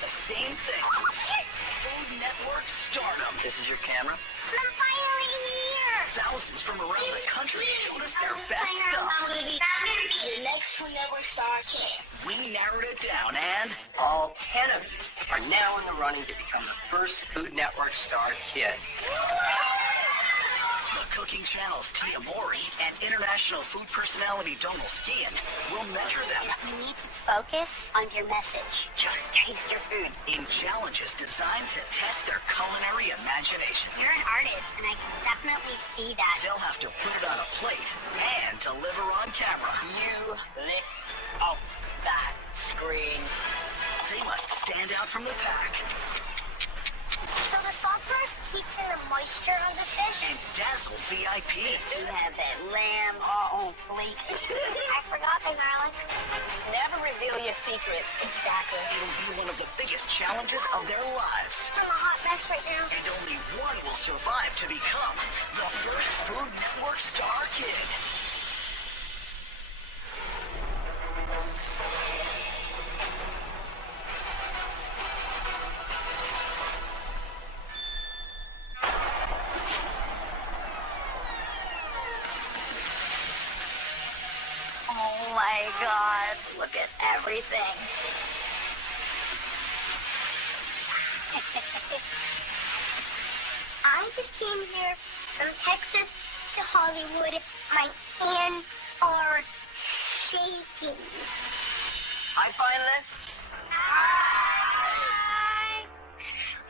The same thing. Food Network stardom. This is your camera? I'm finally here. Thousands from around the country showed us their best stuff. The next Food Network star kid. We narrowed it down and all 10 of you are now in the running to become the first Food Network star kid. the cooking channel's Tia Mori and international food personality Donal Skian will measure them. You need to focus on your message. Just taste your food in challenges designed to test their culinary imagination. You're an artist, and I can definitely see that. They'll have to put it on a plate and deliver on camera. You lit up that screen. They must stand out from the pack So the salt first keeps in the moisture of the fish. and dazzle VIPs. You have that lamb all on fleek. I forgot they Marilyn. Never reveal your secrets. Exactly. It'll be one of the biggest challenges of their lives. I'm a hot mess right now. And only one will survive to become the first Food Network star kid. Oh my God, look at everything. I just came here from Texas to Hollywood. My hands are shaking. Hi, finalists. Hi.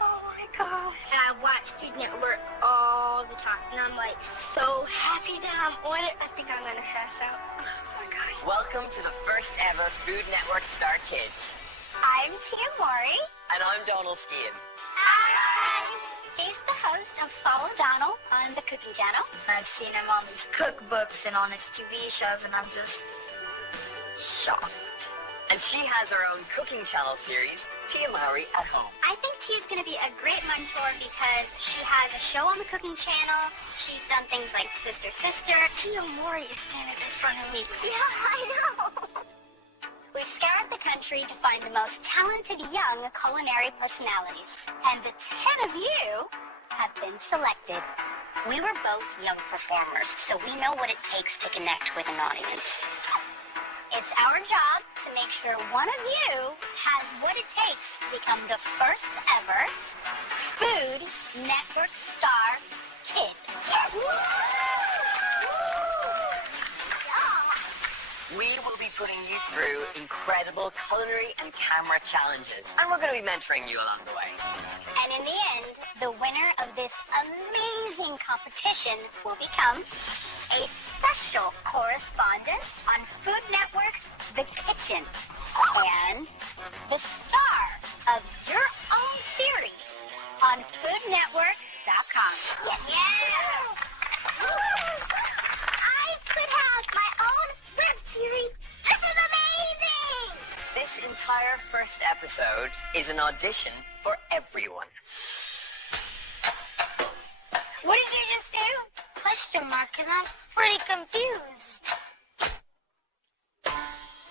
Oh my gosh. And I watch Food Network all the time, and I'm like so happy that I'm on it. I think I'm gonna pass out. Oh my gosh. Welcome to the first ever Food Network Star Kids. I'm Tia Mori. And I'm Donal Skian. Hi. He's the host of Follow Donald on the Cooking Channel. I've seen him on these cookbooks and on his TV shows, and I'm just shocked. And she has her own cooking channel series, Tia Mowry at Home. I think Tia's going to be a great mentor because she has a show on the Cooking Channel. She's done things like Sister Sister. Tia Mori is standing in front of me. Yeah, I know. We've scoured the country to find the most talented young culinary personalities. And the 10 of you have been selected. We were both young performers, so we know what it takes to connect with an audience. It's our job to make sure one of you has what it takes to become the first ever Food Network star kid. Yes! We will be putting you through incredible culinary and camera challenges. And we're going to be mentoring you along the way. And in the end, the winner of this amazing competition will become a special correspondent on Food Network's The Kitchen and the star of your own series on FoodNetwork.com. Yeah! I could have my own web series. This is amazing! This entire first episode is an audition for everyone. What did you just do? Question mark, because I'm pretty confused. Didn't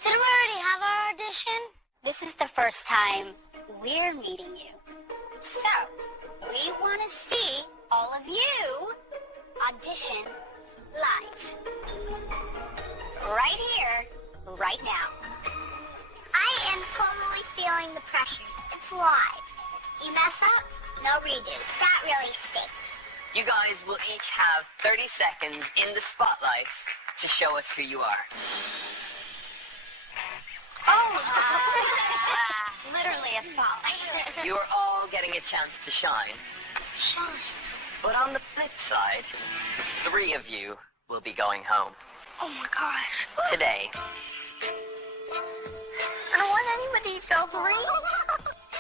we already have our audition? This is the first time we're meeting you. So, we want to see all of you audition live. Right here, right now. I am totally feeling the pressure. It's live. You mess up, no redo. That really stinks. You guys will each have 30 seconds in the spotlight to show us who you are. Oh, literally a spotlight. You are all getting a chance to shine. Shine. But on the flip side, 3 of you will be going home. Oh my gosh. Today. I don't want anybody to feel free.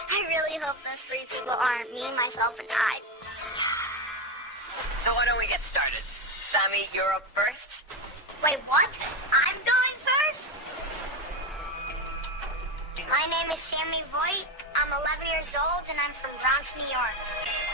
I really hope those 3 people aren't me, myself, and I. So why don't we get started? Sammy, you're up first. Wait, what? I'm going first? My name is Sammy Voigt. I'm 11 years old and I'm from Bronx, New York.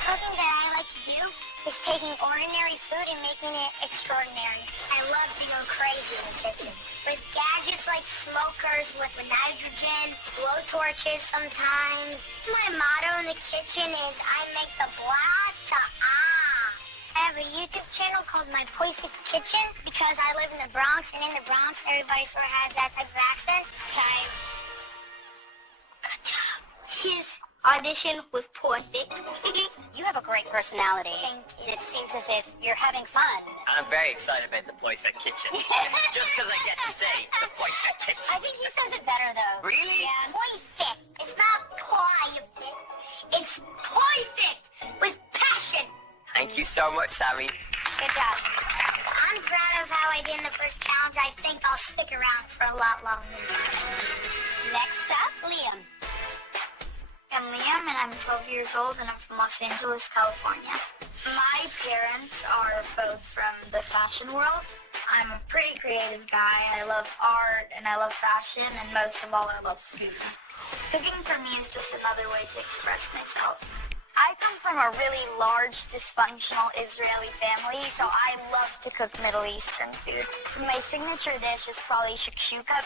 Cooking that I like to do is taking ordinary food and making it extraordinary. I love to go crazy in the kitchen with gadgets like smokers, liquid nitrogen, blow torches sometimes. My motto in the kitchen is I make the blah to ah. I have a YouTube channel called My Perfect Kitchen because I live in the Bronx, and in the Bronx everybody sort of has that type of accent. Time. Good job. His audition was perfect. You have a great personality. Thank you. It seems as if you're having fun. I'm very excited about the perfect kitchen. Just because I get to say the perfect kitchen. I think he says it better, though. Really? Yeah. Perfect. It's not perfect. It's perfect with passion. Thank you so much, Sammy. Good job. I'm proud of how I did in the first challenge. I think I'll stick around for a lot longer. Next up, Liam. I'm Liam, and I'm 12 years old, and I'm from Los Angeles, California. My parents are both from the fashion world. I'm a pretty creative guy. I love art, and I love fashion, and most of all, I love food. Cooking for me is just another way to express myself. I come from a really large, dysfunctional Israeli family, so I love to cook Middle Eastern food. My signature dish is probably shakshuka.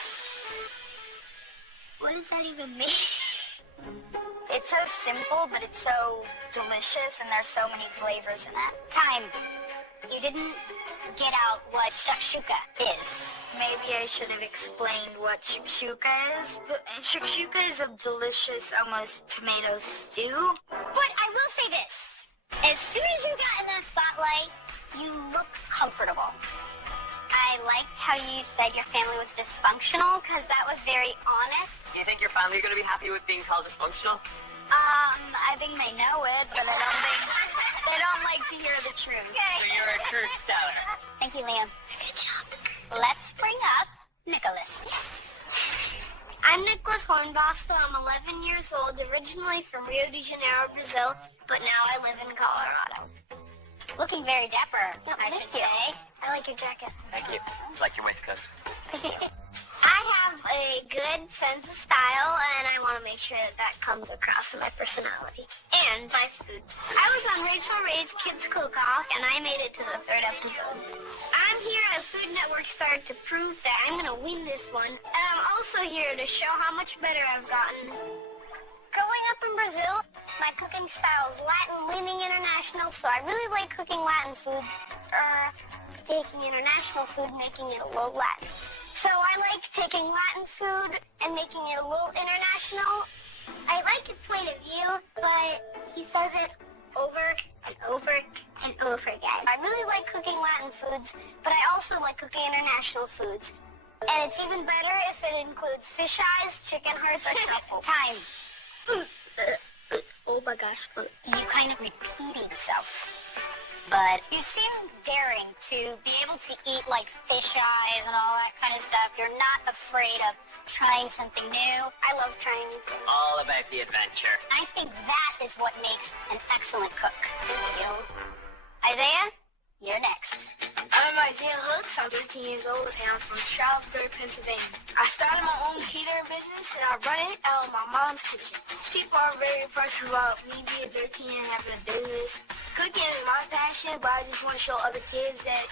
What does that even mean? It's so simple, but it's so delicious, and there's so many flavors in it. Time. You didn't get out what shakshuka is. Maybe I should have explained what shakshuka is. Shakshuka is a delicious, almost tomato stew. But I will say this. As soon as you got in that spotlight, you look comfortable. I liked how you said your family was dysfunctional, because that was very honest. Do you think your family are going to be happy with being called dysfunctional? I think they know it, but I don't think they don't like to hear the truth. So you're a truth teller. Thank you, Liam. Good job. Let's bring up Nicholas. Yes. I'm Nicholas Hornbostel. I'm 11 years old, originally from Rio de Janeiro, Brazil, but now I live in Colorado. Looking very dapper, I thank should you. say. I like your jacket. Thank you. It's like your waistcoat. I have a good sense of style, and I want to make sure that comes across in my personality and my food. I was on Rachel Ray's Kids Cook-Off, and I made it to the 3rd episode. I'm here at Food Network Star to prove that I'm going to win this one, and I'm also here to show how much better I've gotten. Growing up in Brazil, my cooking style is Latin leaning international, so I really like cooking Latin foods, taking international food, making it a little Latin. So I like taking Latin food and making it a little international. I like his point of view, but he says it over and over and over again. I really like cooking Latin foods, but I also like cooking international foods. And it's even better if it includes fish eyes, chicken hearts, or truffles. Time. Oh my gosh. You kind of repeat yourself. But you seem daring to be able to eat like fish eyes and all that kind of stuff. You're not afraid of trying something new. I love trying new things. All about the adventure. I think that is what makes an excellent cook. Thank you. Isaiah, you're next. I'm Isaiah Hooks. I'm 13 years old and I'm from Stroudsburg, Pennsylvania. I started my own catering business and I run it out of my mom's kitchen. People are very impressed about me being 13 and having a business. Cooking is my passion, but I just want to show other kids that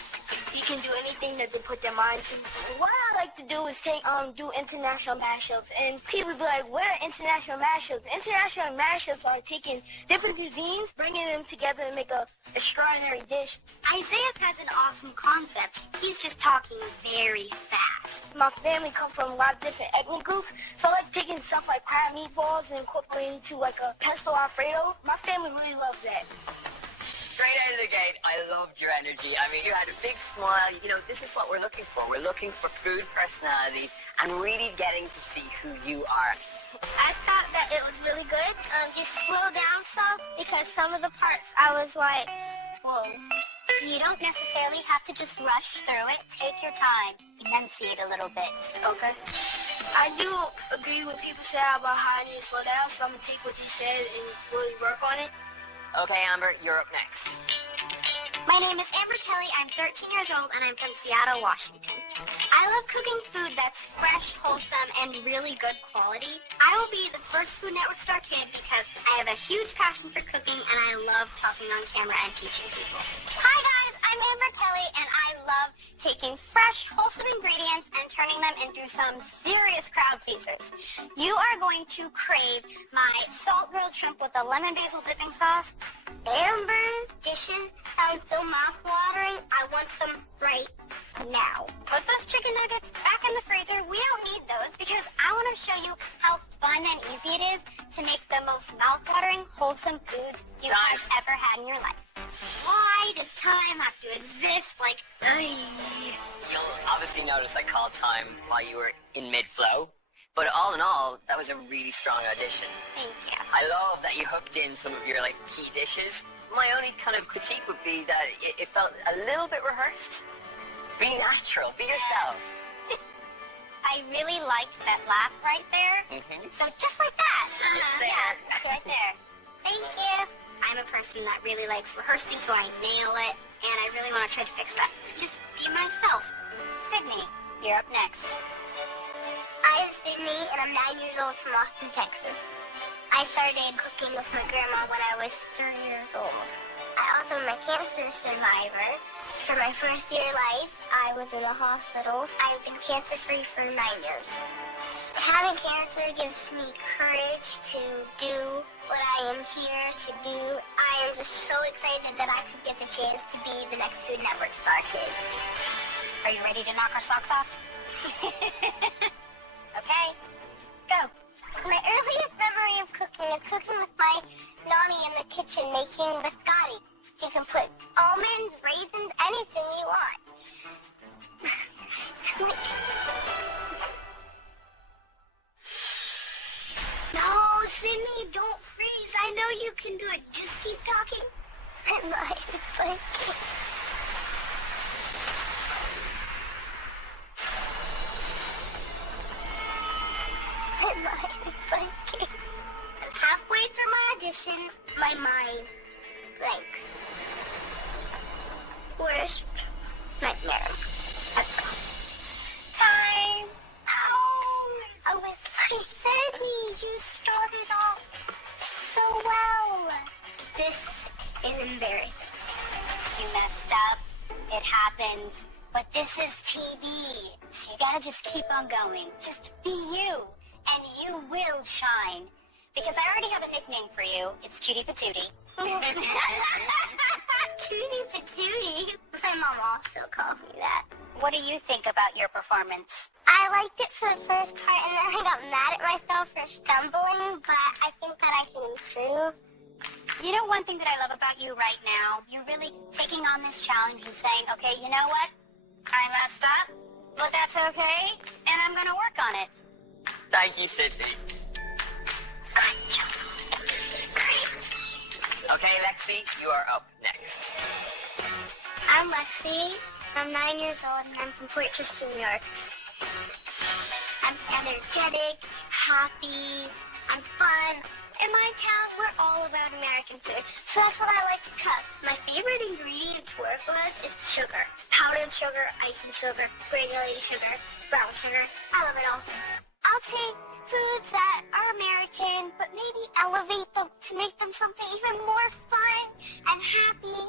you can do anything that they put their mind to. What I like to do is do international mashups, and people be like, what are international mashups? International mashups are taking different cuisines, bringing them together and make a extraordinary dish. Isaiah has an awesome concept. He's just talking very fast. My family comes from a lot of different ethnic groups, so I like taking stuff like crab meatballs and incorporating to like a pesto alfredo. My family really loves that. Straight out of the gate, I loved your energy. I mean, you had a big smile. You know, this is what we're looking for. We're looking for food personality and really getting to see who you are. I thought that it was really good. Just slow down some, because some of the parts I was like, whoa. You don't necessarily have to just rush through it. Take your time. Enunciate a little bit. Okay. I do agree with people say about how I need to slow down, so I'm going to take what they said and really work on it. Okay, Amber, you're up next. My name is Amber Kelly. I'm 13 years old, and I'm from Seattle, Washington. I love cooking food that's fresh, wholesome, and really good quality. I will be the first Food Network star kid because I have a huge passion for cooking, and I love talking on camera and teaching people. Hi, guys. I'm Amber Kelly, and I love taking fresh, wholesome ingredients and turning them into some serious crowd pleasers. You are going to crave my salt grilled shrimp with a lemon basil dipping sauce. Amber's dishes sound so mouth-watering. I want them right now. Put those chicken nuggets back in the freezer. We don't need those because I want to show you how fun and easy it is to make the most mouth-watering, wholesome foods you have ever had in your life. Why does time have to exist like... You'll obviously notice I called time while you were in mid-flow. But all in all, that was a really strong audition. Thank you. I love that you hooked in some of your key dishes. My only kind of critique would be that it felt a little bit rehearsed. Be natural. Be yourself. I really liked that laugh right there. Mm-hmm. So just like that. It's there. Yeah, it's right there. Thank you. I'm a person that really likes rehearsing, so I nail it, and I really want to try to fix that. Just be myself. Sydney, you're up next. I'm Sydney, and I'm 9 years old from Austin, Texas. I started cooking with my grandma when I was 3 years old. I also am a cancer survivor. For my first year of life, I was in a hospital. I've been cancer-free for 9 years. Having cancer gives me courage to do what I am here to do. I am just so excited that I could get the chance to be the next Food Network star kid. Are you ready to knock our socks off? Okay, go. My earliest memory of cooking is cooking with my nanny in the kitchen making biscotti. You can put almonds, raisins, anything you want. No, Sydney, don't freeze. I know you can do it. Just keep talking. Halfway through my audition, my mind blanks. Worst nightmare. Time. I was like, Sydney, you started off so well. This is embarrassing. You messed up. It happens. But this is TV, so you gotta just keep on going. Just be you, and you will shine. Because I already have a nickname for you. It's Cutie Patootie. Cutie Patootie. My mom also calls me that. What do you think about your performance? I liked it for the first part, and then I got mad at myself for stumbling, but I think that I can improve. You know one thing that I love about you right now? You're really taking on this challenge and saying, okay, you know what? I messed up, but that's okay, and I'm going to work on it. Thank you, Sydney. Okay, Lexi, you are up next. I'm Lexi. I'm 9 years old, and I'm from Fort Tristram, New York. I'm energetic, happy, I'm fun. In my town, we're all about American food, so that's what I like to cook. My favorite ingredient to work with is sugar. Powdered sugar, icing sugar, granulated sugar, brown sugar. I love it all. I'll take foods that are American, but maybe elevate them to make them something even more fun and happy.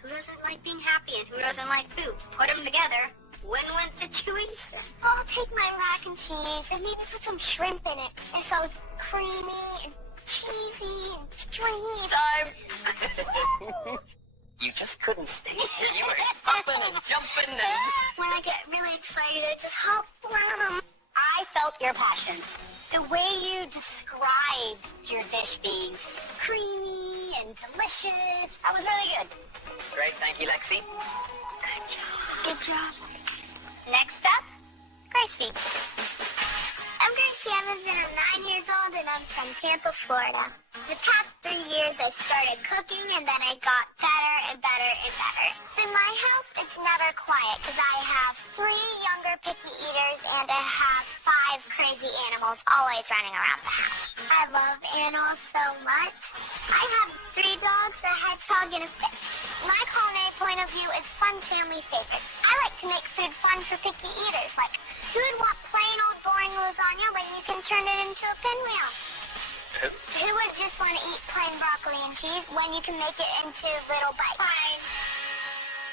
Who doesn't like being happy and who doesn't like food? Put them together. Win-win situation. I'll take my mac and cheese and maybe put some shrimp in it. It's so creamy and cheesy and stringy. Time! You just couldn't stay still. You were popping and jumping and... When I get really excited, I just hop around them. I felt your passion. The way you described your dish being creamy and delicious, that was really good. Great, thank you, Lexi. Good job. Next up, Gracie. I'm Gracie Evans and I'm 9 years old and I'm from Tampa, Florida. The past 3 years I started cooking and then I got better and better and better. In my house, it's never quiet because I have 3 younger picky eaters and I have 5 crazy animals always running around the house. I love animals so much. I have 3 dogs, a hedgehog, and a fish. My culinary point of view is fun family favorites. I like to make food fun for picky eaters. Like, who would want plain old boring lasagna when you can turn it into a pinwheel? Who would just want to eat plain broccoli and cheese when you can make it into little bites? Fine.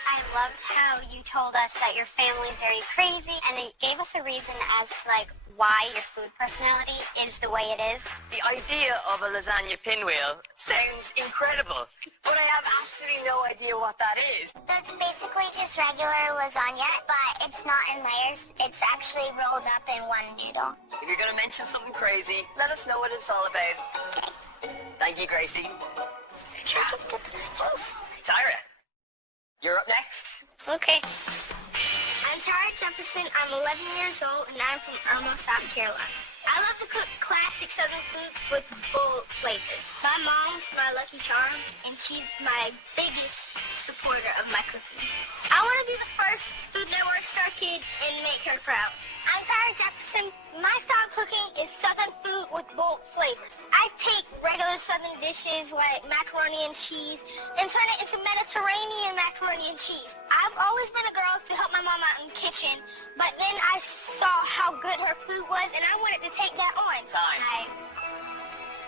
I loved how you told us that your family's very crazy, and it gave us a reason as to, like, why your food personality is the way it is. The idea of a lasagna pinwheel sounds incredible, but I have absolutely no idea what that is. That's basically just regular lasagna, but it's not in layers. It's actually rolled up in one noodle. If you're going to mention something crazy, let us know what it's all about. Thank you, Gracie. Good job. Tyra, you're up next. Okay. I'm Tara Jefferson. I'm 11 years old, and I'm from Irma, South Carolina. I love to cook classic Southern foods with bold flavors. My mom's my lucky charm, and she's my biggest supporter of my cooking. I want to be the first Food Network star kid and make her proud. I'm Tara Jefferson. My style of cooking is Southern food with bold flavors. I take regular Southern dishes like macaroni and cheese and turn it into Mediterranean macaroni and cheese. I've always been a girl to help my mom out in the kitchen, but then I saw how good her food was and I wanted to take that on. Time.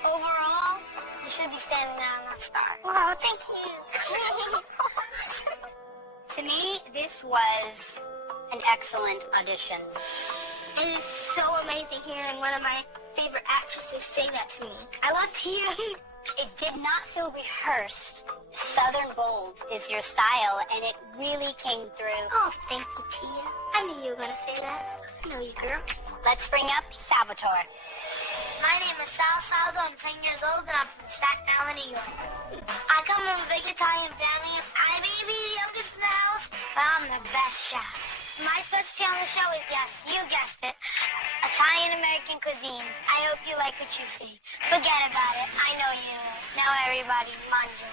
Overall, you should be standing there on that star. Wow, thank you. To me, this was an excellent audition. It is so amazing hearing one of my favorite actresses say that to me. I love Tia. It did not feel rehearsed. Southern bold is your style, and it really came through. Oh, thank you, Tia. I knew you were going to say that. I know you, girl. Let's bring up Salvatore. My name is Sal Saldo. I'm 10 years old and I'm from Staten Island, New York. I come from a big Italian family. I may be the youngest in the house, but I'm the best chef. My specialty on the show is, yes, you guessed it, Italian-American cuisine. I hope you like what you see. Forget about it. I know you. Now everybody, mangia.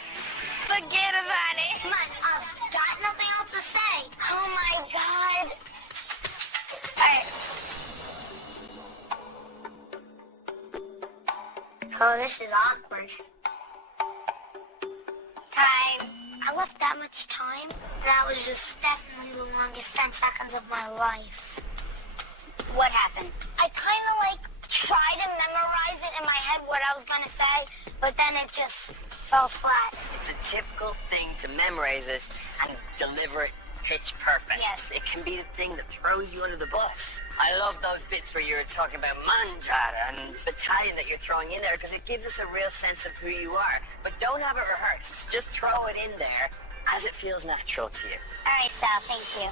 Forget about it. Man, I've got nothing else to say. Oh my God. All right. Oh, this is awkward. Time. I left that much time. That was just definitely the longest 10 seconds of my life. What happened? I kind of like tried to memorize it in my head what I was going to say, but then it just fell flat. It's a difficult thing to memorize it and deliver it pitch perfect. Yes. It can be the thing that throws you under the bus. I love those bits where you're talking about mangiare and Italian that you're throwing in there because it gives us a real sense of who you are. But don't have it rehearsed. Just throw it in there as it feels natural to you. All right, Sal, thank you.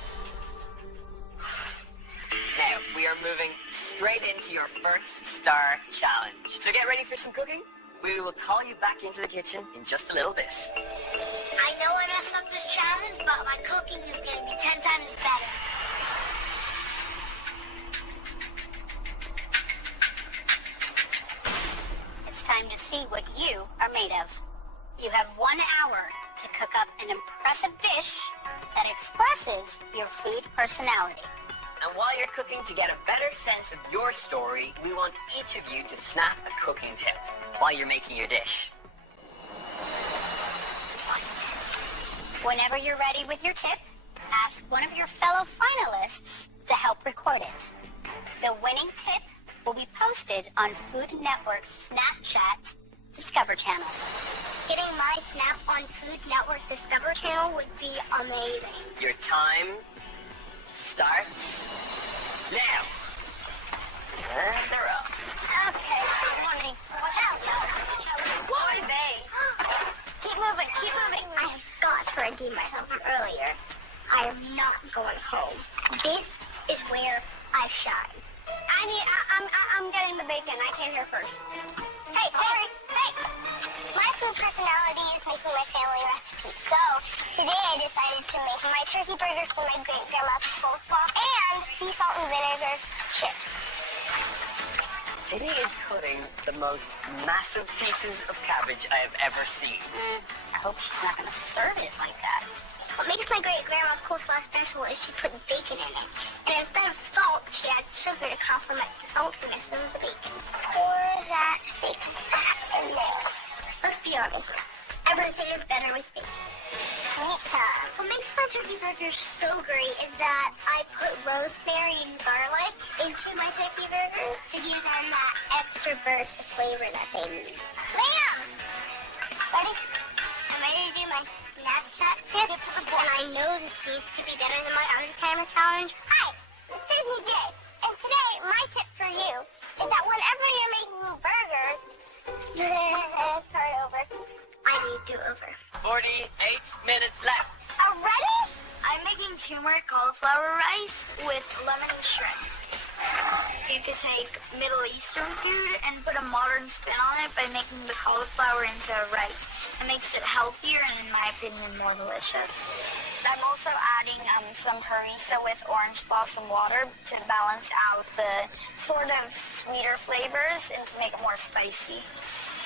Now, we are moving straight into your first star challenge. So get ready for some cooking. We will call you back into the kitchen in just a little bit. I know I messed up this challenge, but my cooking is going to be 10 times better. It's time to see what you are made of. You have 1 hour to cook up an impressive dish that expresses your food personality. And while you're cooking, to get a better sense of your story, we want each of you to snap a cooking tip while you're making your dish. Whenever you're ready with your tip, ask one of your fellow finalists to help record it. The winning tip will be posted on Food Network's Snapchat Discover channel. Getting my snap on Food Network Discover channel would be amazing. Your time starts now. And they're up. Okay, morning. Watch out. What are they? Keep moving, keep moving. I've got to redeem myself from earlier. I am not going home. This is where I shine. I'm getting the bacon. I came here first. Hey! My food personality is making my family recipes. So, today I decided to make my turkey burgers from my great-grandma's coleslaw and sea salt and vinegar chips. Sydney is cutting the most massive pieces of cabbage I have ever seen. I hope she's not gonna serve it like that. What makes my great-grandma's coleslaw special is she put bacon in it. And instead of salt, she adds sugar to complement the saltiness of the bacon. Pour that bacon fat in there. Let's be honest. Everything is better with bacon. What makes my turkey burgers so great is that I put rosemary and garlic into my turkey burgers to give them that extra burst of flavor that they need. Bam! Ready? I'm ready to do my Snapchat tip. Get to the point. And I know this needs to be better than my other camera challenge. Hi, it's Disney J. And today, my tip for you is that whenever you're making burgers, start over. I need do-over. 48 minutes left. Already? I'm making turmeric cauliflower rice with lemon and shrimp. You could take Middle Eastern food and put a modern spin on it by making the cauliflower into rice. It makes it healthier and, in my opinion, more delicious. I'm also adding some harissa with orange blossom water to balance out the sort of sweeter flavors and to make it more spicy.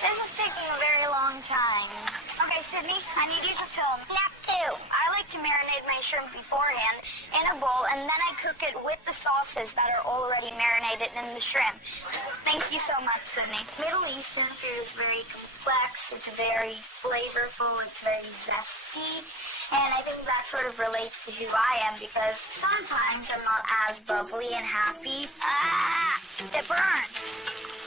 This is taking a very long time. Okay, Sydney, I need you to film. Snap 2. I like to marinate my shrimp beforehand in a bowl, and then I cook it with the sauces that are already marinated in the shrimp. Thank you so much, Sydney. Middle Eastern food is very complex. It's very flavorful. It's very zesty. And I think that sort of relates to who I am because sometimes I'm not as bubbly and happy. It burns.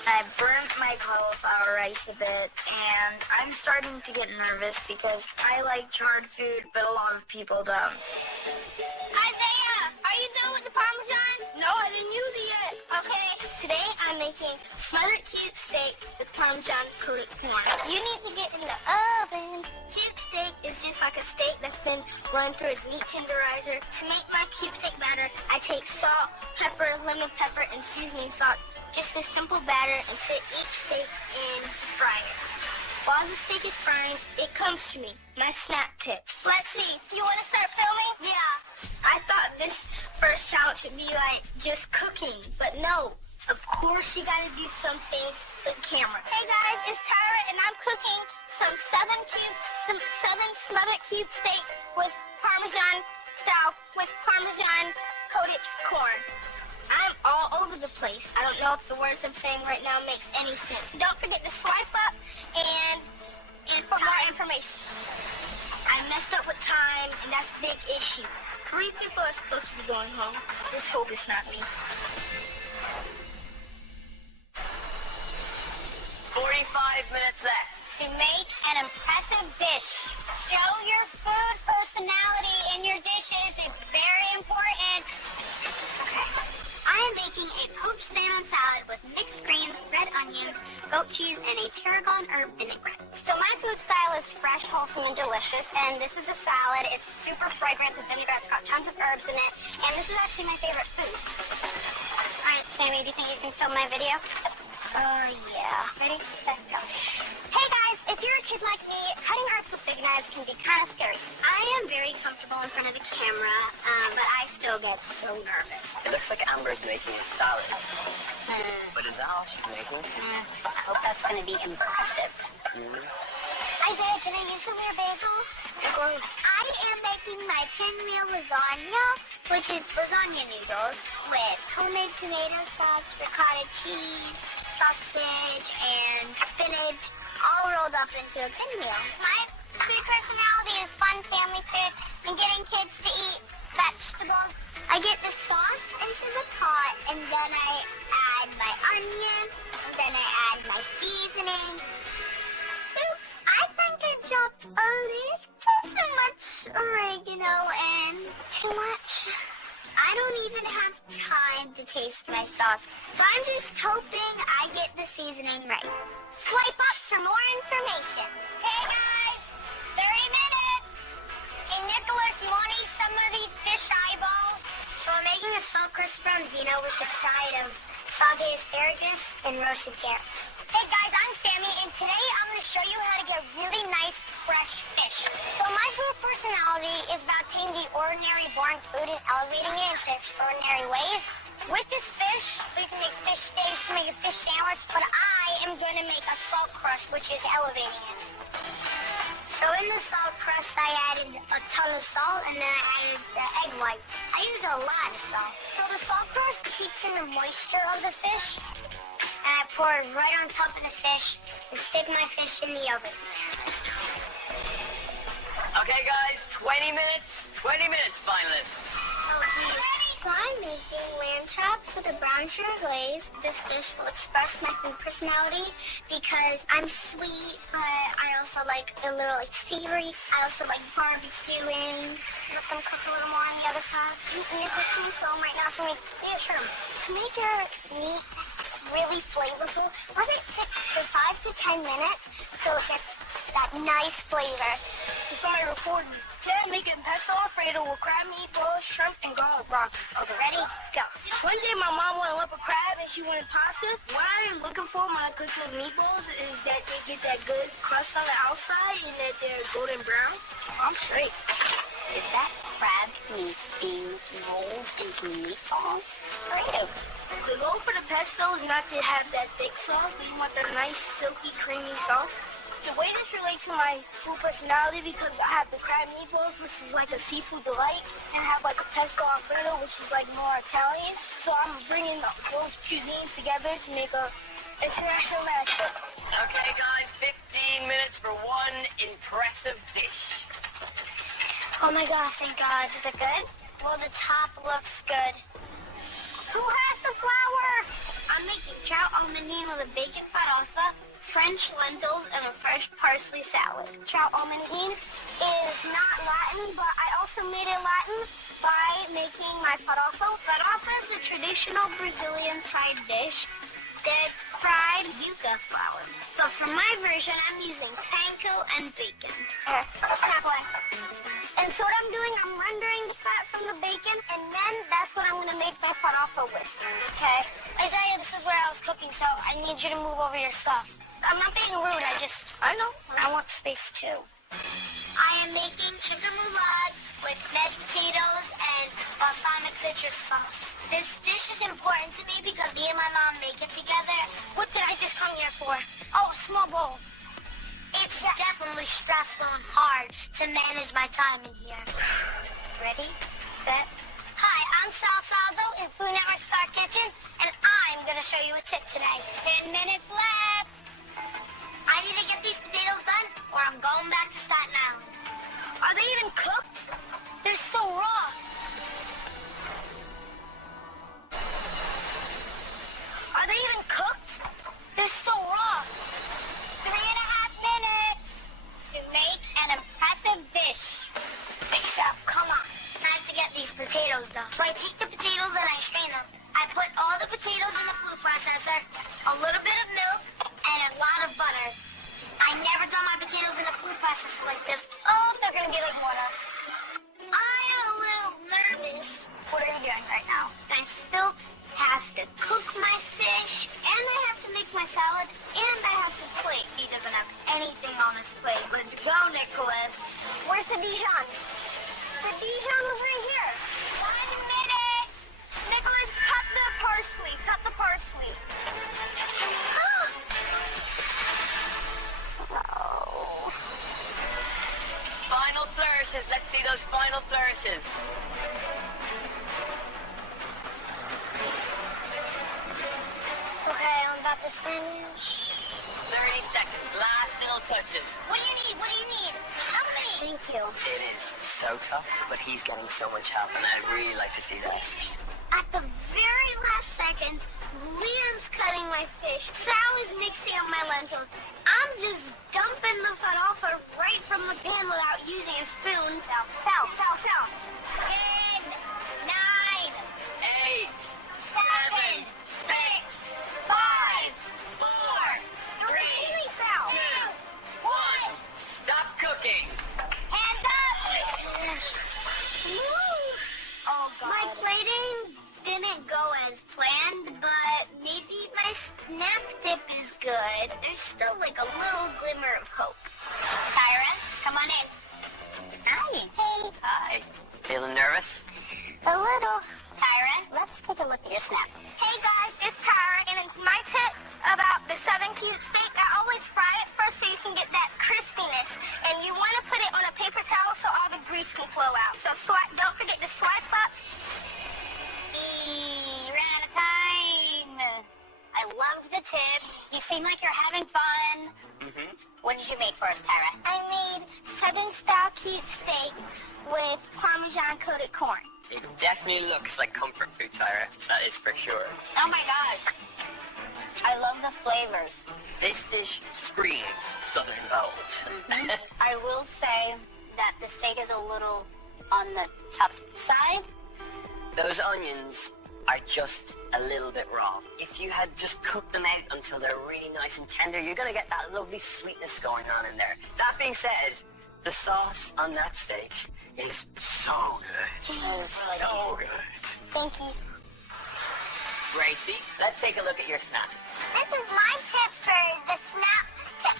I burnt my cauliflower rice a bit, and I'm starting to get nervous because I like charred food, but a lot of people don't. Isaiah, are you done with the Parmesan? No, I didn't use it yet. Okay, today I'm making smothered cube steak with Parmesan coated corn. You need to get in the oven. Cube steak is just like a steak that's been run through a meat tenderizer. To make my cube steak batter, I take salt, pepper, lemon pepper, and seasoning salt. Just a simple batter and set each steak in the fryer. While the steak is frying, it comes to me, my snap tip. Lexi, you want to start filming? Yeah. I thought this first challenge would be like just cooking, but no. Of course you gotta do something with camera. Hey guys, it's Tyra and I'm cooking some southern smothered cube steak with Parmesan style with Parmesan coated corn. I'm all over the place. I don't know if the words I'm saying right now makes any sense. Don't forget to swipe up and for more information. I messed up with time, and that's a big issue. 3 people are supposed to be going home. Just hope it's not me. 45 minutes left. To make an impressive dish, show your food personality in your dishes. It's very important. Okay. I am making a poached salmon salad with mixed greens, red onions, goat cheese, and a tarragon herb vinaigrette. So my food style is fresh, wholesome, and delicious, and this is a salad. It's super fragrant. The vinaigrette's got tons of herbs in it, and this is actually my favorite food. All right, Sammy, do you think you can film my video? Yeah. Ready, set, go. Hey guys, if you're a kid like me, cutting herbs with big knives can be kind of scary. I am very comfortable in front of the camera, but I still get so nervous. It looks like Amber's making a salad. But is that all she's making? I hope that's going to be impressive. Isaiah, can I use some of your basil? I am making my pinwheel lasagna, which is lasagna noodles with homemade tomato sauce, ricotta cheese, sausage, and spinach, all rolled up into a pinwheel. My food personality is fun family food and getting kids to eat vegetables. I get the sauce into the pot, and then I add my onion, and then I add my seasoning. Oops, I think I dropped a little too much oregano and too much. I don't even have time to taste my sauce, so I'm just hoping I get the seasoning right. Swipe up for more information. Hey guys, 30 minutes. Hey Nicholas, you want to eat some of these fish eyeballs? So I'm making a salt crisp branzino with a side of sauteed asparagus and roasted carrots. Hey guys, I'm Sammy, and today I'm going to show you how to get really nice, fresh fish. So my food personality is about taking the ordinary, boring food and elevating it into extraordinary ways. With this fish, we can make fish steaks, we can make a fish sandwich, but I am going to make a salt crust, which is elevating it. So in the salt crust, I added a ton of salt, and then I added the egg whites. I use a lot of salt. So the salt crust keeps in the moisture of the fish, and I pour it right on top of the fish and stick my fish in the oven. Okay, guys, 20 minutes, finalists. Oh, geez. I'm making lamb chops with a brown sugar glaze. This dish will express my food personality because I'm sweet, but I also like a little savory. I also like barbecuing. Let them cook a little more on the other side. Is this too slow right now for me? Yeah, sure. To make your meat really flavorful, let it sit for 5 to 10 minutes so it gets that nice flavor. Sorry, recording. Today I'm making pesto alfredo with crab meatballs, shrimp, and garlic broccoli. Okay, Ready? Go. one day my mom wanted up a crab and she wanted pasta. What I am looking for when I cook those meatballs is that they get that good crust on the outside and that they're golden brown. I'm straight. Is that crab meat being rolled into meatballs? Creative. The goal for the pesto is not to have that thick sauce, but you want that nice, silky, creamy sauce. The way this relates to my food personality because I have the crab meatballs, which is like a seafood delight, and I have like a pesto alfredo, which is like more Italian. So I'm bringing those cuisines together to make a international mashup. Okay, guys, 15 minutes for one impressive dish. Oh my God, thank God. Is it good? Well, the top looks good. Who has the flour? I'm making chow almondine with a bacon farofa, French lentils, and a fresh parsley salad. Chow almondine is not Latin, but I also made it Latin by making my farofa. Farofa is a traditional Brazilian side dish that's fried yuca flour. But for my version, I'm using panko and bacon. Step away. And so what I'm doing, I'm rendering the fat from the bacon, and then that's what I'm going to make my farofa with. Okay? Isaiah, this is where I was cooking, so I need you to move over your stuff. I'm not being rude, I know. I want space too. I am making chicken roulade with mashed potatoes and balsamic citrus sauce. This dish is important to me because me and my mom make it together. What did I just come here for? Oh, a small bowl. It's definitely stressful and hard to manage my time in here. Ready, set. Hi, I'm Sal Saldo in Food Network Star Kitchen, and I'm going to show you a tip today. 10 minutes left. I need to get these potatoes done, or I'm going back to Staten Island. Are they even cooked? They're so raw. Are they even cooked? They're so raw. 3.5 minutes to make an impressive dish. Think so. Come on. Time to get these potatoes done. So I take the potatoes and I strain them. I put all the potatoes in the food processor, a little bit of milk, and a lot of butter. I never done my potatoes in a food processor like this. Oh, they're gonna be like water. I'm a little nervous. What are you doing right now? I still have to cook my fish, and I have to make my salad, and I have to plate. He doesn't have anything on his plate. Let's go, Nicholas. Where's the Dijon? The Dijon was right here. 1 minute. Nicholas, cut the parsley. Cut the parsley. Oh. Final flourishes. Let's see those final flourishes. Okay, I'm about to finish. 30 seconds. Last little touches. What do you need? What do you need? Tell me. Thank you. It is so tough, but he's getting so much help, and I'd really like to see that. At the very last second, Liam's cutting my fish. Sal is mixing up my lentils. I'm just dumping the farofa right from the pan without using a spoon. Sal. 10, 9, 8, 7, 6, 5, 4, 3, 2, 1. Stop cooking. Hands up! Oh, God. My plating didn't go as planned, but maybe my snap dip is good. There's still like a What did you make for us, Tyra? I made Southern style keepsteak with Parmesan coated corn. It definitely looks like comfort food, Tyra. That is for sure. Oh my gosh. I love the flavors. This dish screams Southern gold. I will say that the steak is a little on the tough side. Those onions are just a little bit raw. If you had just cooked them out until they're really nice and tender, you're going to get that lovely sweetness going on in there. That being said, the sauce on that steak is so good. So good. Thank you. Gracie, let's take a look at your snap. This is my tip for the snap tip.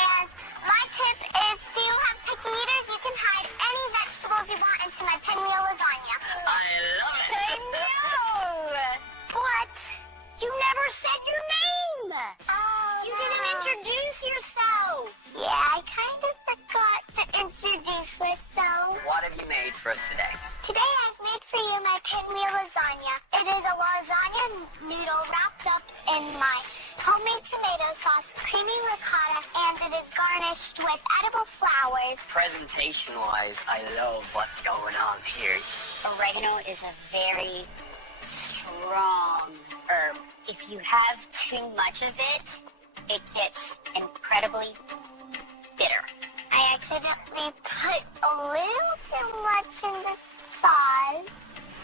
And my tip is, if you have picky eaters, you can hide any vegetables you want into my pinwheel lasagna. I love it. I know! What? You never said your name! You didn't introduce yourself! Yeah, I kind of forgot to introduce myself. What have you made for us today? Today I've made for you my pinwheel lasagna. It is a lasagna noodle wrapped up in my homemade tomato sauce, creamy ricotta, and it is garnished with edible flowers. Presentation-wise, I love what's going on here. Oregano is a very strong herb. If you have too much of it, it gets incredibly bitter. I accidentally put a little too much in the sauce.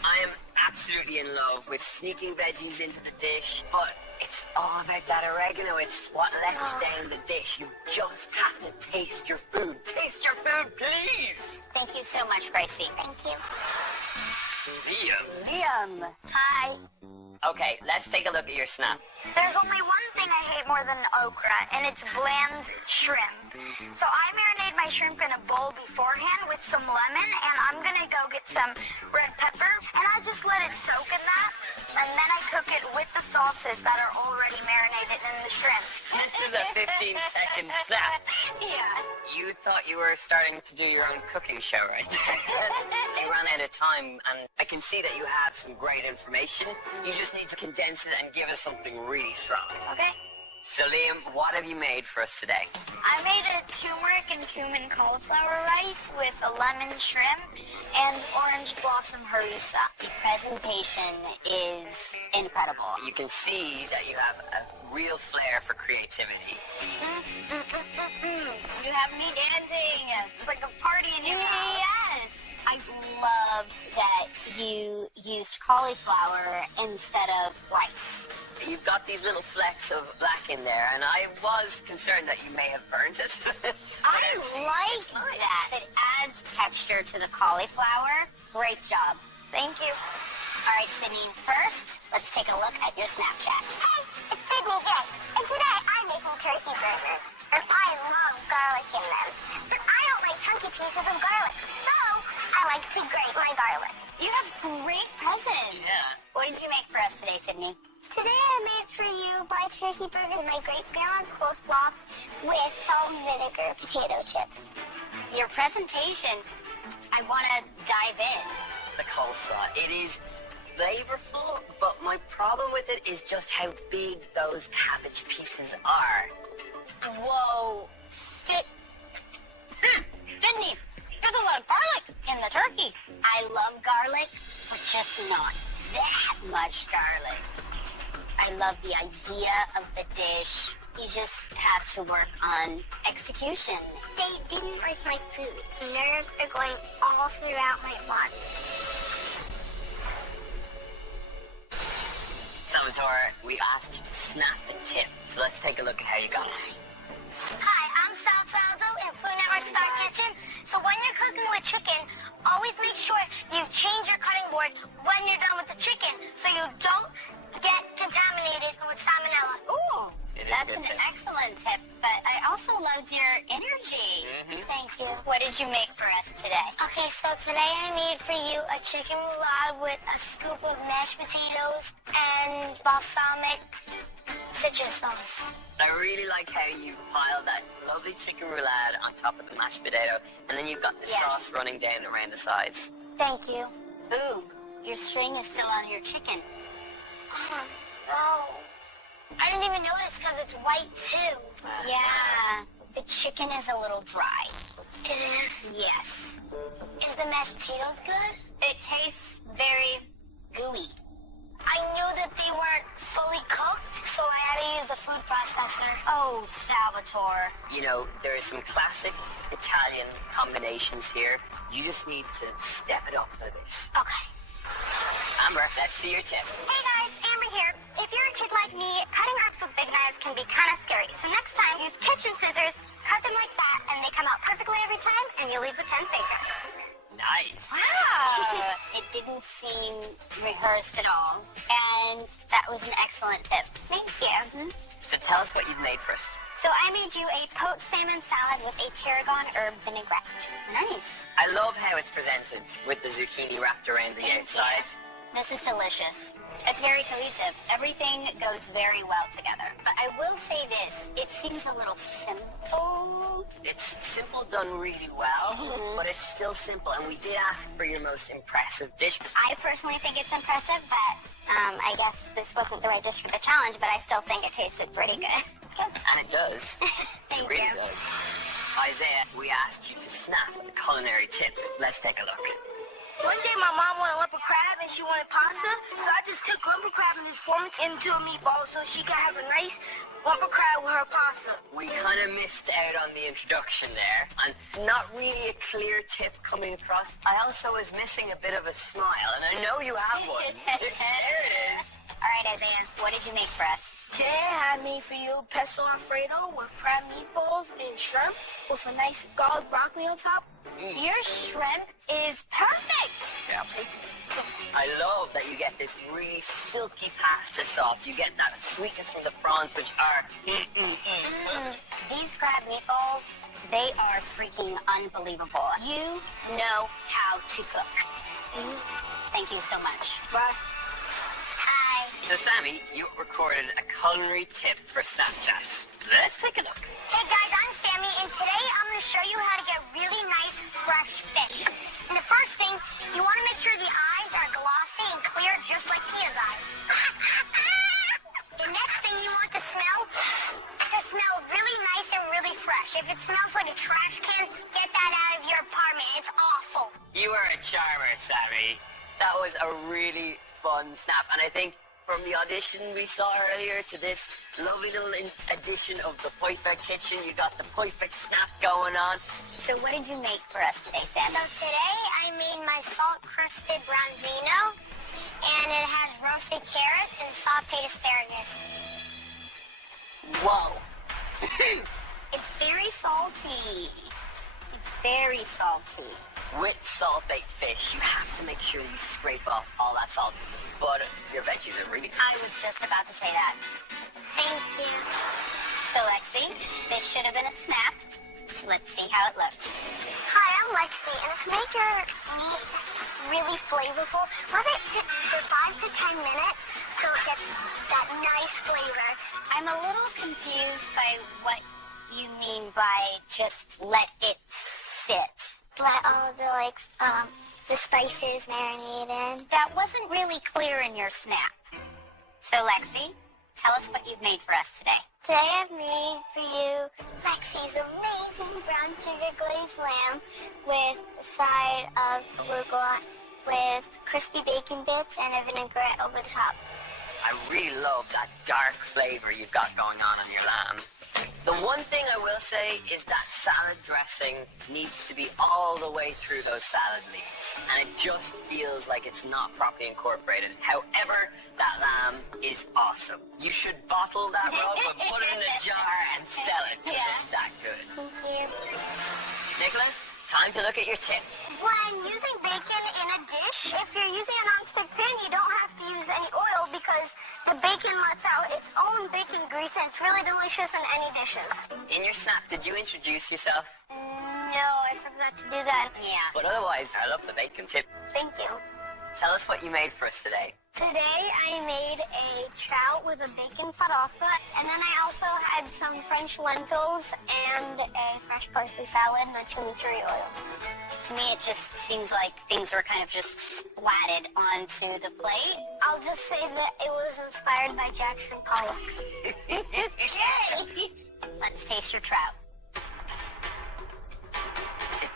I am absolutely in love with sneaking veggies into the dish, but it's all about that oregano. It's what lets down the dish. You just have to taste your food. Taste your food, please! Thank you so much, Gracie. Thank you. Liam. Liam. Hi. Okay, let's take a look at your snap. There's only one thing I hate more than okra, and it's bland shrimp. So I marinate my shrimp in a bowl beforehand with some lemon, and I'm gonna go get some red pepper, and I just let it soak in that, and then I cook it with the sauces that are already marinated in the shrimp. This is a 15-second snap. Yeah. You thought you were starting to do your own cooking show right there. They ran out of time, and I can see that you have some great information. You just need to condense it and give us something really strong. Okay. So Liam, what have you made for us today? I made a turmeric and cumin cauliflower rice with a lemon shrimp and orange blossom harissa. The presentation is incredible. You can see that you have a real flair for creativity. You have me dancing. It's like a party in your house. Yes. I love that you used cauliflower instead of rice. You've got these little flecks of black in there, and I was concerned that you may have burnt it. I like that. It adds texture to the cauliflower. Great job. Thank you. All right, Sydney, first, let's take a look at your Snapchat. Hey, it's Sydney J. And today I'm making turkey burgers. And I love garlic in them. But I don't like chunky pieces of garlic. So I like to grate my garlic. You have great presents. Yeah. What did you make for us today, Sydney? Today I made for you my turkey burger and my great grandma's coleslaw with salt and vinegar potato chips. Your presentation, I want to dive in. The coleslaw, it is flavorful, but my problem with it is just how big those cabbage pieces are. Whoa. Sydney, there's a lot of garlic in the turkey. I love garlic, but just not that much garlic. I love the idea of the dish. You just have to work on execution. They didn't like my food. Nerves are going all throughout my body. Salvatore, we asked you to snap the tip, so let's take a look at how you got it. Hi, I'm Sal Saldo in Food Network Star Kitchen. So when you're cooking with chicken, always make sure you change your cutting board when you're done with the chicken so you don't get contaminated with salmonella. Ooh, It is that's good an tip. excellent tip, but I also loved your energy. Thank you. What did you make for us today? Okay, so today I made for you a chicken roulade with a scoop of mashed potatoes and balsamic citrus sauce. I really like how you piled that lovely chicken roulade on top of the mashed potato, and then you've got the Yes. sauce running down around the sides. Thank you. Ooh, your string is still on your chicken. Oh, I didn't even notice because it's white too. Yeah, the chicken is a little dry. It is. Yes. Is the mashed potatoes good? It tastes very gooey. I knew that they weren't fully cooked, so I had to use the food processor. Oh, Salvatore. You know, there are some classic Italian combinations here. You just need to step it up a bit. Okay. Amber, let's see your tip. Hey guys, Amber here. If you're a kid like me, cutting herbs with big knives can be kind of scary. So next time, use kitchen scissors, cut them like that, and they come out perfectly every time, and you leave with 10 fingers. Nice. Wow. It didn't seem rehearsed at all. And that was an excellent tip. Thank you. So tell us what you've made for us. So I made you a poached salmon salad with a tarragon herb vinaigrette. Nice. I love how it's presented with the zucchini wrapped around the Thank outside. This is delicious. It's very cohesive. Everything goes very well together. But I will say this, it seems a little simple. It's simple done really well, but it's still simple. And we did ask for your most impressive dish. I personally think it's impressive, but I guess this wasn't the right dish for the challenge, but I still think it tasted pretty good. And it does. Thank It really you. does. Isaiah, we asked you to snap a culinary tip. Let's take a look. One day my mom wanted lump of crab and she wanted pasta, so I just took lump of crab and just formed it into a meatball so she could have a nice lump of crab with her pasta. We kind of missed out on the introduction there, and not really a clear tip coming across. I also was missing a bit of a smile, and I know you have one. There it is. All right, Isaiah, what did you make for us? Today I made for you pesto alfredo with crab meatballs and shrimp with a nice garlic broccoli on top. Your shrimp is perfect. Yeah. I love that you get this really silky pasta sauce. You get that sweetness from the prawns, which are... These crab meatballs, they are freaking unbelievable. You know how to cook. Thank you so much. Bye. Hi. So, Sammy, you recorded a culinary tip for Snapchat. Let's take a look. Hey guys, I'm Sammy, and today I'm going to show you how to get really nice, fresh fish. And the first thing, you want to make sure the eyes are glossy and clear, just like Tia's eyes. The next thing you want to smell really nice and really fresh. If it smells like a trash can, get that out of your apartment. It's awful. You are a charmer, Sammy. That was a really fun snap, and I think from the audition we saw earlier to this lovely little addition of the perfect kitchen, you got the perfect snap going on. So what did you make for us today, Sam? So today I made my salt-crusted branzino, and it has roasted carrots and sauteed asparagus. Whoa. It's very salty. It's very salty. With salt-baked fish, you have to make sure you scrape off all that salt. But your veggies are really I nice. was just about to say that. Thank you. So, Lexi, this should have been a snap. So let's see how it looks. Hi, I'm Lexi, and to make your meat really flavorful, let it sit for 5 to 10 minutes so it gets that nice flavor. I'm a little confused by what you mean by just let it sit. Let all the the spices marinate in. That wasn't really clear in your snap. So, Lexi, tell us what you've made for us today. Today I've made for you Lexi's amazing brown sugar glazed lamb with a side of arugula with crispy bacon bits and a vinaigrette over the top. I really love that dark flavor you've got going on your lamb. The one thing I will say is that salad dressing needs to be all the way through those salad leaves, and it just feels like it's not properly incorporated. However, that lamb is awesome. You should bottle that rub and put it in a jar and sell it, because it's that good. Thank you. Nicholas, time to look at your tip. When using bacon in a dish, if you're using a non-stick pan, you don't have to use any oil because the bacon lets out its own bacon grease and it's really delicious in any dishes. In your snap, did you introduce yourself? No, I forgot to do that. Yeah. But otherwise, I love the bacon tip. Thank you. Tell us what you made for us today. Today I made a trout with a bacon farofa, and then I also had some French lentils and a fresh parsley salad and a chimichurri oil. To me, it just seems like things were kind of just splatted onto the plate. I'll just say that it was inspired by Jackson Pollock. Yay! Let's taste your trout.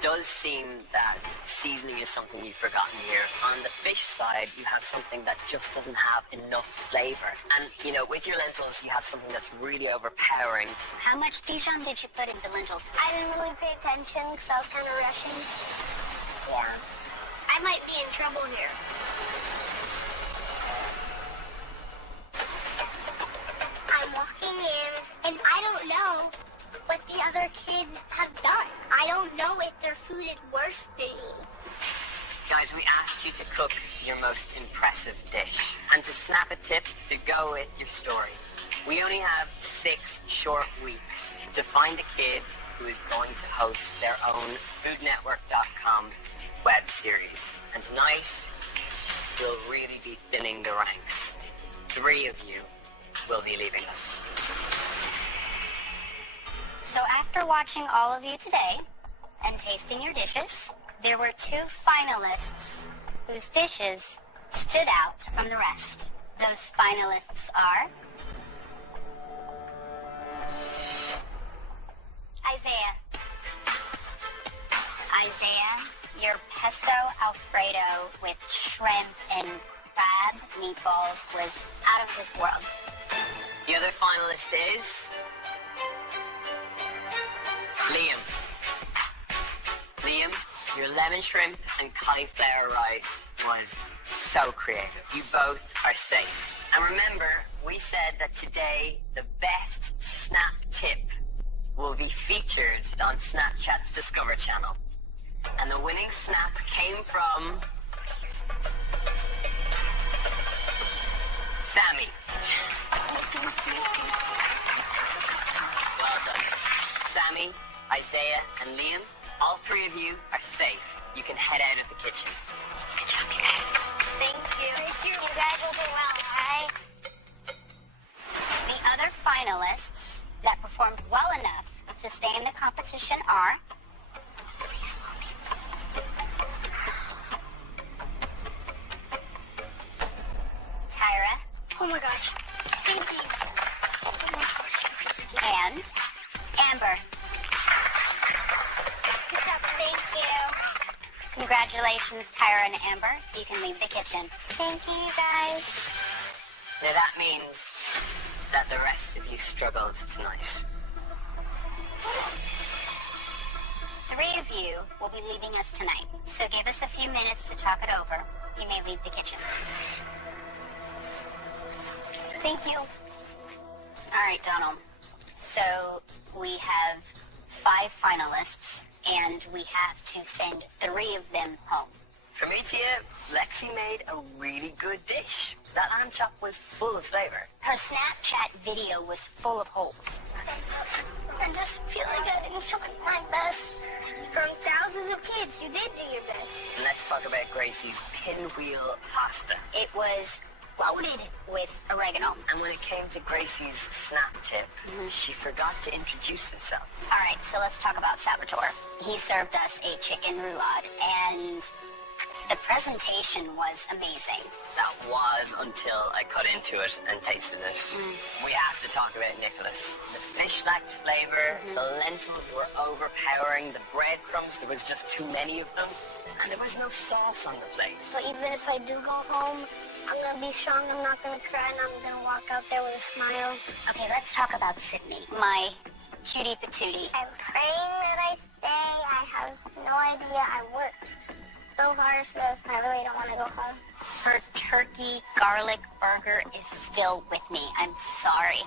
does seem that seasoning is something you've forgotten here. On the fish side, you have something that just doesn't have enough flavor. And, you know, with your lentils, you have something that's really overpowering. How much Dijon did you put in the lentils? I didn't really pay attention because I was kind of rushing. Yeah. I might be in trouble here. I'm walking in, and I don't know what the other kids have done. I don't know if their food is worse than me. Guys, we asked you to cook your most impressive dish and to snap a tip to go with your story. We only have 6 short weeks to find a kid who is going to host their own FoodNetwork.com web series. And tonight, we'll really be thinning the ranks. 3 of you will be leaving us. So after watching all of you today and tasting your dishes, there were 2 finalists whose dishes stood out from the rest. Those finalists are Isaiah, your pesto Alfredo with shrimp and crab meatballs was out of this world. The other finalist is Liam. Liam, your lemon shrimp and cauliflower rice was so creative. You both are safe. And remember, we said that today the best snap tip will be featured on Snapchat's Discover channel. And the winning snap came from Sammy. Well done. Sammy, Isaiah, and Liam, all 3 of you are safe. You can head out of the kitchen. Good job, you guys. Thank you. You guys will do well, alright? The other finalists that performed well enough to stay in the competition are Tyra. Oh my gosh. Thank you. And Amber. Good job. Thank you. Congratulations, Tyra and Amber. You can leave the kitchen. Thank you, you guys. Now that means that the rest of you struggled tonight. 3 of you will be leaving us tonight. So give us a few minutes to talk it over. You may leave the kitchen. Thank you. All right, Donald. So we have 5 finalists, and we have to send 3 of them home. From me to you, Lexi made a really good dish. That lamb chop was full of flavor. Her Snapchat video was full of holes. I just feel like I didn't show my best. From thousands of kids, you did do your best. And let's talk about Gracie's pinwheel pasta. It was loaded with oregano. And when it came to Gracie's snap tip, she forgot to introduce herself. All right, so let's talk about Salvatore. He served us a chicken roulade, and the presentation was amazing. That was until I cut into it and tasted it. We have to talk about Nicholas. The fish lacked flavor, the lentils were overpowering, the breadcrumbs, there was just too many of them, and there was no sauce on the plate. But even if I do go home, I'm going to be strong, I'm not going to cry, and I'm going to walk out there with a smile. Okay, let's talk about Sydney, my cutie patootie. I'm praying that I stay. I have no idea. I worked so hard for this, and I really don't want to go home. Her turkey garlic burger is still with me. I'm sorry.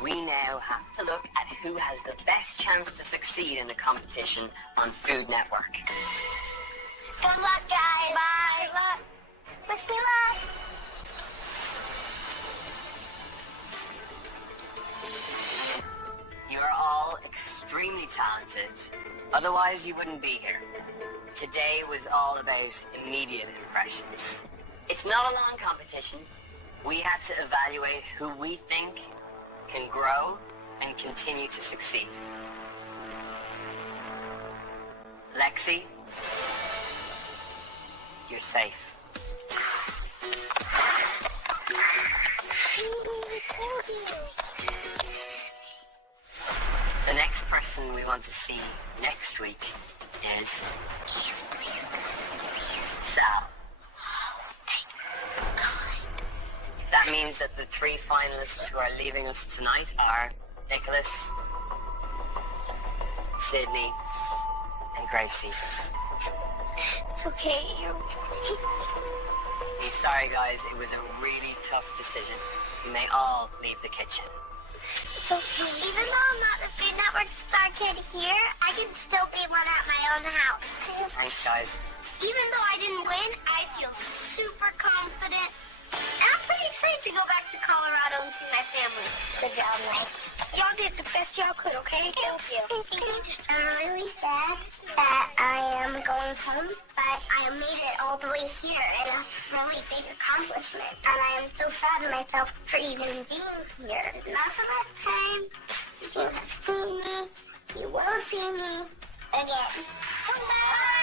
We now have to look at who has the best chance to succeed in the competition on Food Network. Good luck, guys. Bye. Good luck. Wish me luck. You are all extremely talented, otherwise you wouldn't be here. Today was all about immediate impressions. It's not a long competition. We had to evaluate who we think can grow and continue to succeed. Lexi, you're safe. The next person we want to see next week is Yes, please. Sal. Thank God. That means that the 3 finalists who are leaving us tonight are Nicholas, Sydney, and Gracie. It's okay. I'm sorry, guys. It was a really tough decision. You may all leave the kitchen. It's okay. Even though I'm not the Food Network star kid here, I can still be one at my own house. Thanks, guys. Even though I didn't win, I feel super confident. And I'm pretty excited to go back to Colorado and see my family. Good job, Mike. Y'all did the best y'all could, okay? Thank you. I'm really sad that I am going home, but I made it all the way here, and it's a really big accomplishment. And I am so proud of myself for even being here. Not the last time you have seen me, you will see me again. Goodbye!